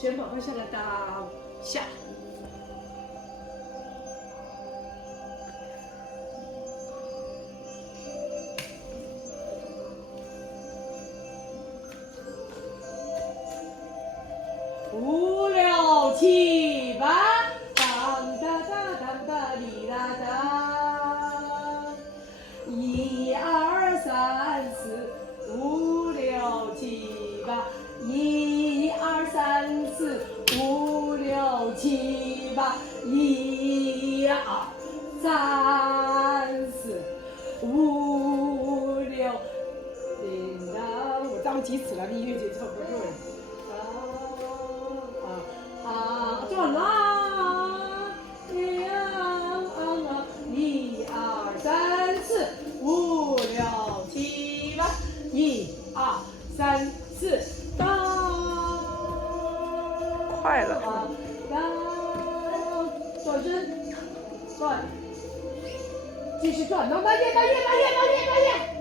肩膀放下来，到下。五六七八，当哒哒当哒哩啦哒，一二三四五六七八，一二三四五六七八，一二三四五六，我着急死了，你音乐节奏不对。转啦，一二三四五六七八，一二三四，到，快了。转身，转，继续转，慢慢越慢越慢越慢越慢越。